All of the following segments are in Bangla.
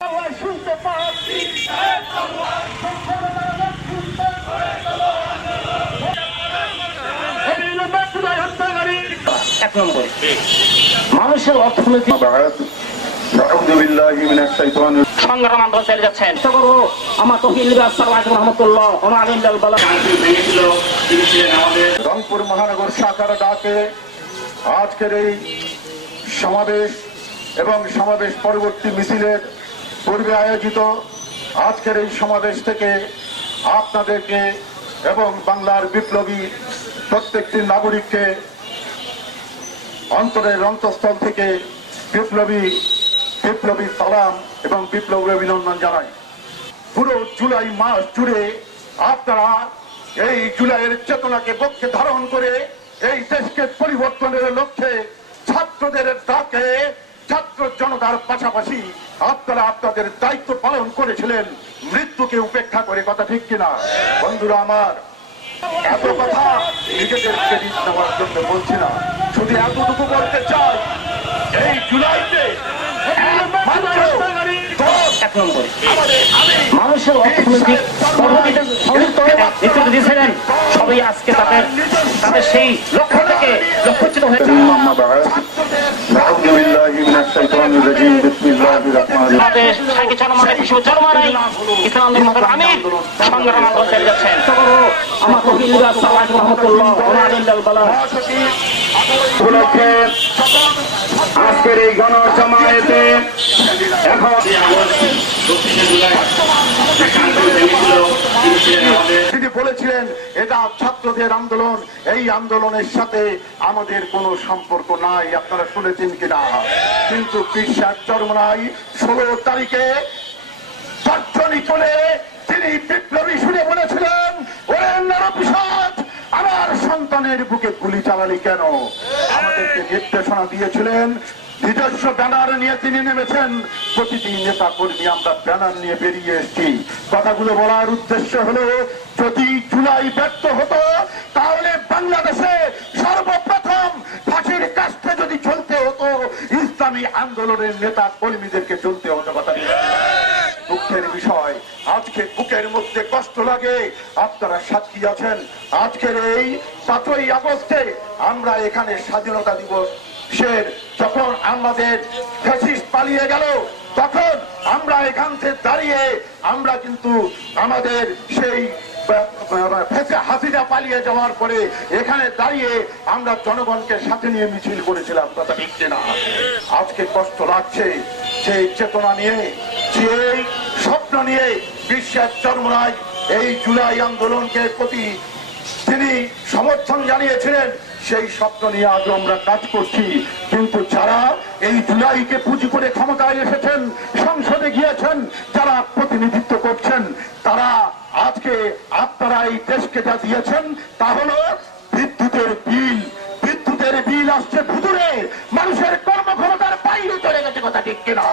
শুনতে পাচ্ছি এক নম্বরে মানুষের অর্থনৈতিক সংগ্রাম আন্দোলন চালিয়ে যাচ্ছেন। আমার রংপুর মহানগর শাখার ডাকে আজকের এই সমাবেশ এবং সমাবেশ পরবর্তী মিছিলের পূর্বে আয়োজিত আজকের এই সমাবেশ থেকে আপনাদেরকে এবং বাংলার বিপ্লবী প্রত্যেকটি নাগরিককে অন্তরের অন্তঃস্থল থেকে বিপ্লবী সালাম এবং বিপ্লবী অভিনন্দন জানাই। পুরো জুলাই মাস জুড়ে আপনারা এই জুলাইয়ের চেতনাকে পক্ষে ধারণ করে এই দেশকে পরিবর্তনের লক্ষ্যে ছাত্রদের ডাকে ছাত্র জনতার পাশাপাশি আপনারা আপনাদের দায়িত্ব পালন করেছিলেন মৃত্যুকে উপেক্ষা করে। কথা ঠিক কিনা বন্ধুরা আমার? এত কথা নিজেদের ক্রেডিট নেওয়ার জন্য বলছি না, শুধু এতটুকু বলতে চাই এই জুলাইতে মানুষের অর্থনৈতিক নেতৃত্ব দিয়েছিলেন সবাই আজকে তাদের সেই লক্ষ্য থেকে লক্ষ্যচ্যুত হয়েছে। আজকের এই গণজমায়েতে তিনি বলেছিলেন এটা ছাত্রদের আন্দোলন, এই আন্দোলনের সাথে আমাদের কোনো সম্পর্ক নাই। আপনারা শুনেছেন কিনা? কিন্তু বিশ্বাস চরমনাই 16 তারিখে তর্জনী করে তিনি বিপ্লবী শুনে বলেছিলেন, ওরে নরপিশাচ আমার সন্তানের বুকে গুলি চালালি কেন? আমাদেরকে নির্দেশনা দিয়েছিলেন। নিজস্ব ব্যানার নিয়ে তিনি নেমেছেন। প্রতিটি নেতা কর্মী আমরা ব্যানার নিয়ে বেরিয়ে এসেছি। কথাগুলো বলার উদ্দেশ্য হলো, যদি জুলাই ব্যর্থ হতো তাহলে বাংলাদেশে সর্বপ্রথম ফাঁসির কাস্টে যদি চলতে হতো ইসলামী আন্দোলনের নেতা কর্মীদেরকে চলতে হতো। কথা দুঃখের বিষয়, আজকে বুকের মধ্যে কষ্ট লাগে। আপনারা সাক্ষী আছেন, আজকের এই 5ই আগস্টে আমরা এখানে স্বাধীনতা দিবস যখন আমাদের ফ্যাসিস্ট পালিয়ে গেল, তখন আমরা এখান থেকে দাঁড়িয়ে আমরা কিন্তু আমাদের সেই হাসিনা পালিয়ে যাওয়ার পরে এখানে দাঁড়িয়ে আমরা জনগণকে সাথে নিয়ে মিছিল করেছিলাম। কথা ঠিক না? আজকে কষ্ট লাগছে সেই চেতনা নিয়ে, সেই স্বপ্ন নিয়ে বিশ্বাস চরমনাই এই জুলাই আন্দোলনকে প্রতি তিনি সমর্থন জানিয়েছিলেন। সেই স্বপ্ন নিয়ে আজ আমরা কাজ করছি। কিন্তু যারা এই জুলাইকে পুঁজি করে ক্ষমতায় এসেছেন, সংসদে গিয়েছেন, যারা প্রতিনিধিত্ব করছেন, তারা আজকে আপনারা এই দেশকে যা দিয়েছেন তা হলো বিদ্যুতের বিল আসছে ভুতুরে, মানুষের কর্মক্ষমতার বাইরে চলে গেছে। কথা ঠিক কিনা?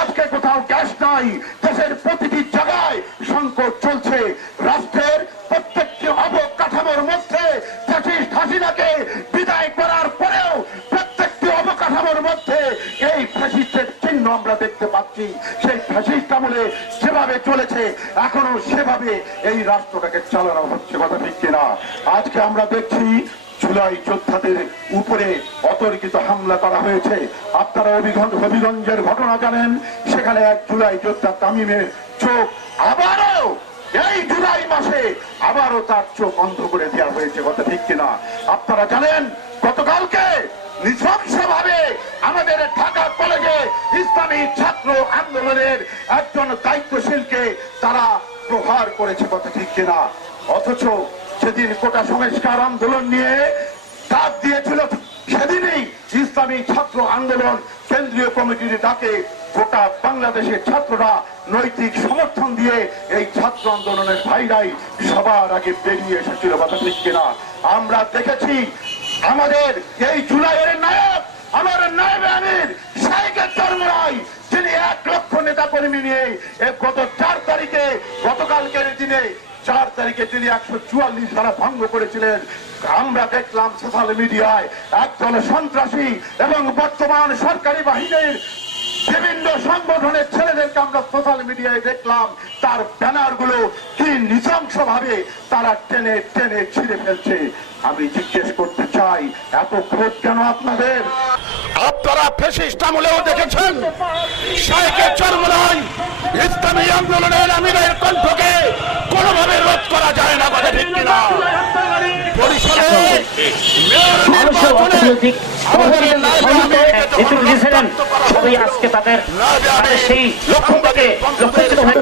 আজকে কোথাও গ্যাস নাই, দেশের প্রতিটি জায়গায় সংকট চলছে। রাষ্ট্রের প্রত্যেকটি অবকাঠামোর মধ্যে ফ্যাসিস্ট হাসিনাকে বিদায় করার পরেও প্রত্যেকটি অবকাঠামোর মধ্যে এই ফ্যাসিস্টের চিহ্ন আমরা দেখতে পাচ্ছি। সেই ফ্যাসিস্ট আমলে যেভাবে চলেছে এখনো সেভাবে এই রাষ্ট্রটাকে চালানো হচ্ছে। কথা ঠিক কিনা? আজকে আমরা দেখছি জুলাই যোদ্ধাদের উপরে অতর্কিত হামলা করা হয়েছে। আপনারা হবিগঞ্জের ঘটনা জানেন, সেখানে এক জুলাই যোদ্ধা তামিমের চোখ আবারও এই জুলাই মাসে আবারও তার চোখ অন্ধ করে দেওয়া হয়েছে। কথা ঠিক কিনা? আপনারা জানেন গতকালকে নৃশংসভাবে আমাদের ঢাকা কলেজে ইসলামী ছাত্র আন্দোলনের একজন দায়িত্বশীলকে তারা প্রহার করেছে। কথা ঠিক কিনা? অথচ সেদিন কোটা সংস্কার আন্দোলন নিয়ে ডাক দিয়েছিল, সেদিনই ইসলামী ছাত্র আন্দোলন কেন্দ্রীয় কমিটির ডাকে গোটা বাংলাদেশের ছাত্ররা নৈতিক সমর্থন দিয়ে এই ছাত্র আন্দোলনের ভাইরাই সবার আগে বেরিয়ে এসেছিল। কথা ঠিক কিনা? আমরা দেখেছি আমাদের এই জুলাইয়ের নায়ক, আমার নায়েব আমির শাইখের চরমনাই, যিনি 1 লক্ষ নেতা কর্মী নিয়ে গত 4 তারিখে গতকালকের দিনে 4 তারিখে তিনি 144 ধারা ভঙ্গ করেছিলেন। আমরা দেখলাম সোশ্যাল মিডিয়ায় একদল সন্ত্রাসী এবং বর্তমান সরকারি বাহিনীর বিভিন্ন সংগঠনের ছেলেদেরকে আমরা সোশ্যাল মিডিয়ায় দেখলাম, তার ব্যানার গুলো কি নৃশংস ভাবে তারা টেনে টেনে ছিঁড়ে ফেলছে। আমি জিজ্ঞেস করতে চাই, এত ক্রোধ কেন আপনাদের? আপনারা ফ্যাসিস্ট আমলেও দেখেছেন শাইখের চরমনাই ইসলামী আন্দোলনের আমিরের কণ্ঠকে কোনোভাবে রোধ করা যায় না, কথা ঠিক কিনা? বরিশালে মেয়র মানুষের অর্থনৈতিক নেতৃত্ব দিয়েছিলেন, সবাই আজকে তাদের সেই লক্ষ্য থেকে লক্ষ্যচ্যুত হয়ে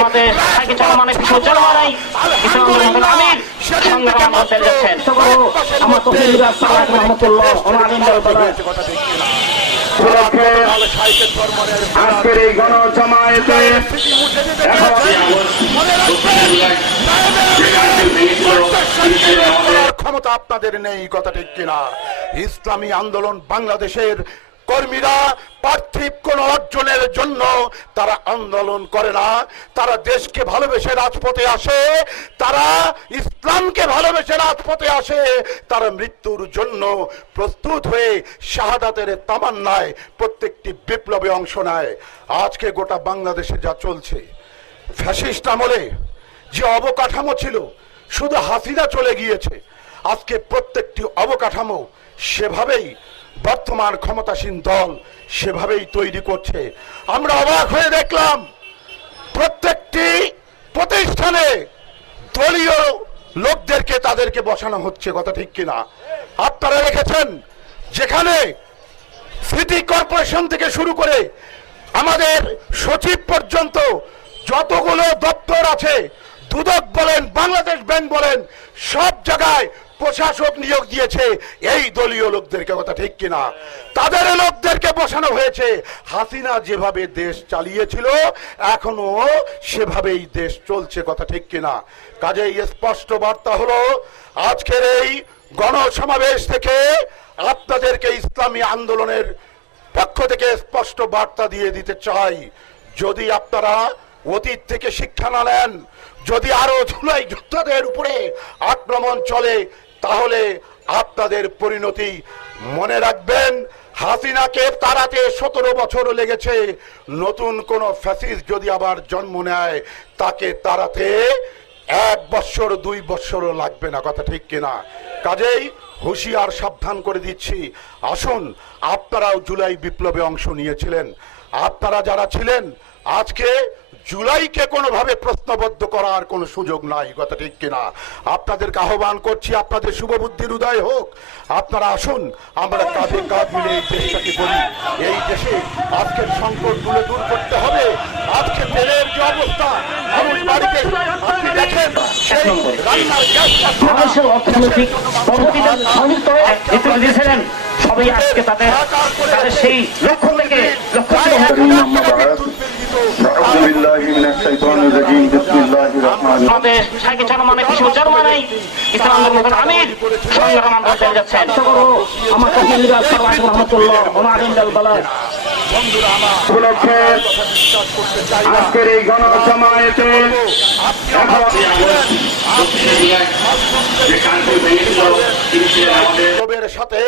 আমাদের সাইকেল চলমানে কিছু চলমানাই কিছু আন্দোলন আমির সংগ্রাম করতে যাচ্ছেন। আমার তফিকুল আসসালাম রহমতুল্লাহ আমিন আজকের এই গণজমায়েতে ক্ষমতা আপনাদের নেই, কথা ঠিক কিনা? ইসলামী আন্দোলন বাংলাদেশের কর্মীরা পার্থিব কোন অর্জনের জন্য তারা আন্দোলন করে না, তারা দেশকে ভালোবেসে রাজপথে আসে, তারা ইসলামকে ভালোবেসে রাজপথে আসে, তারা মৃত্যুর জন্য প্রস্তুত হয়ে শাহাদাতের তামান্নায় প্রত্যেকটি বিপ্লবে অংশ নেয়। আজকে গোটা বাংলাদেশে যা চলছে, ফ্যাসিস্ট আমলে যে অবকাঠামো ছিল, শুধু হাসিনা চলে গিয়েছে, আজকে প্রত্যেকটি অবকাঠামো সেভাবেই বর্তমান ক্ষমতাসীন দল সেভাবেই তৈরি করছে। আমরা অবাক হয়ে দেখলাম প্রত্যেকটি প্রতিষ্ঠানে দলীয় লোকদেরকে তাদেরকে বসানো হচ্ছে, কথা ঠিক কিনা? আপনারা দেখেছেন যেখানে সিটি কর্পোরেশন থেকে শুরু করে আমাদের সচিব পর্যন্ত যতগুলো দপ্তর আছে, দুদক বলেন, বাংলাদেশ ব্যাংক বলেন, সব জায়গায় প্রশাসক নিয়োগ দিয়েছে এই দলীয় লোকদেরকে, কথা ঠিক কিনা? তাদের লোকদেরকে বসানো হয়েছে। হাসিনা যেভাবে দেশ চালিয়েছিল এখনো সেভাবেই দেশ চলছে, কথা ঠিক কিনা? কাজেই স্পষ্ট বার্তা হলো আজকের এই গণসমাবেশ থেকে আপনাদেরকে ইসলামী আন্দোলনের পক্ষ থেকে স্পষ্ট বার্তা দিয়ে দিতে চাই, যদি আপনারা অতীত থেকে শিক্ষা না নেন, যদি আরো জুলাই যোদ্ধাদের উপরে আক্রমণ চলে, তাহলে আপনাদের পরিণতি মনে রাখবেন। হাসিনাকে তাড়াতে 17 বছর লেগেছে, নতুন কোন ফ্যাসিস্ট যদি আবার জন্ম নেয় তাকে তাড়াতে 1 বছর 2 বছরও লাগবে না, কথা ঠিক কিনা? কাজেই হুঁশিয়ার সাবধান করে দিচ্ছি, আসুন আপনারাও জুলাই বিপ্লবে অংশ নিয়েছিলেন, আপনারা যারা ছিলেন আজকে জুলাইকে কোনোভাবে প্রশ্নবদ্ধ করার কোনো সুযোগ নাই, কথা ঠিক কিনা? আপনাদেরকে আহ্বান করছি, আপনাদের শুভবুদ্ধির উদয় হোক, আপনারা আসুন আমরা কাঁধে কাঁধ মিলে এই দেশটাকে বলি। এই দেশে আজকের সংকটগুলো দূর করতে হবে। আজকে তেলের যে অবস্থা, মানুষ বাড়িতে আপনি দেখেন সেই রান্নার গ্যাস মানুষের অর্থনৈতিক সংযুক্ত নেতৃত্ব দিয়েছিলেন, সবাই আজকে তাদের সেই লক্ষ্য থেকে লক্ষ্যচ্যুত আমাদের সাইকেল চলমানে কিছু চলমানাই ইসলাম আন্দোলন আমির সংগ্রাম করতে যাচ্ছেন। আমার তফিকুল আসসালাম রহমতুল্লাহ আমিন আজকের এই গণজমায়েতে সাথে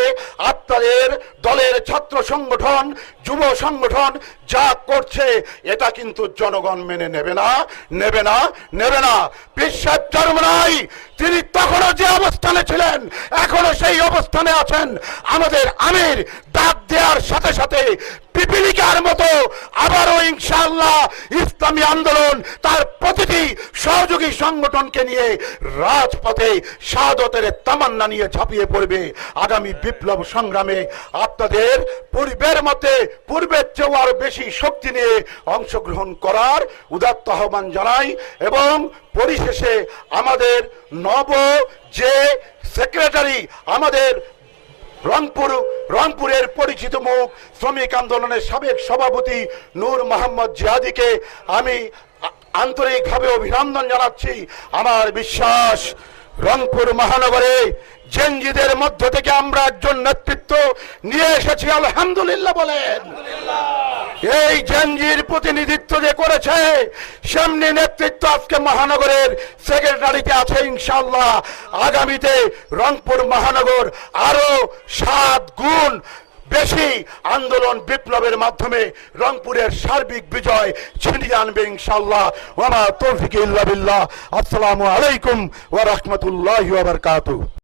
আপনাদের দলের ছাত্র সংগঠন, যুব সংগঠন যা করছে এটা কিন্তু জনগণ মেনে নেবে না, নেবে না, নেবে না। পীর সাহেব চরমনাই তিনি তখনও যে অবস্থানে ছিলেন এখনো সেই অবস্থানে আছেন। আমাদের আমির ডাক দেওয়ার সাথে সাথে পিপিলিকার মতো আবারও ইনশাআল্লাহ ইসলামী আন্দোলন তার প্রতিটি সহযোগী সংগঠনকে নিয়ে রাজপথে শাহাদাতের তামান্না নিয়ে ঝাঁপিয়ে পড়বে। আগামী বিপ্লব সংগ্রামে আপনাদের পূর্বের মধ্যে পূর্বের চেয়েও আরো বেশি শক্তি নিয়ে অংশগ্রহণ করার উদাত্ত আহ্বান জানাই। এবং পরিশেষে আমাদের নব যে সেক্রেটারি, আমাদের রংপুরের পরিচিত মুখ, শ্রমিক আন্দোলনের সাবেক সভাপতি নূর মোহাম্মদ জিহাদিকে আমি আন্তরিকভাবে অভিনন্দন জানাচ্ছি। আমার বিশ্বাস রংপুর মহানগরে জেনজিদের মধ্য থেকে আমরা একজন নেতৃত্ব নিয়ে এসেছি, আলহামদুলিল্লাহ বলেন। এই জঞ্জির প্রতিনিধিত্ব যে করেছে, সেমনি নেতৃত্ব আজকে মহানগরের সেক্রেটারিতে আছে ইনশাআল্লাহ। আগামীতে রংপুর মহানগর আরো 7 গুণ বেশি আন্দোলন বিপ্লবের মাধ্যমে রংপুরের সার্বিক বিজয় ছিনিয়ে আনবে ইনশাআল্লাহ। ওয়া মা তৌফিক ইল্লা বিল্লাহ। আসসালামু আলাইকুম ওয়া রাহমাতুল্লাহি ওয়া বারাকাতুহু।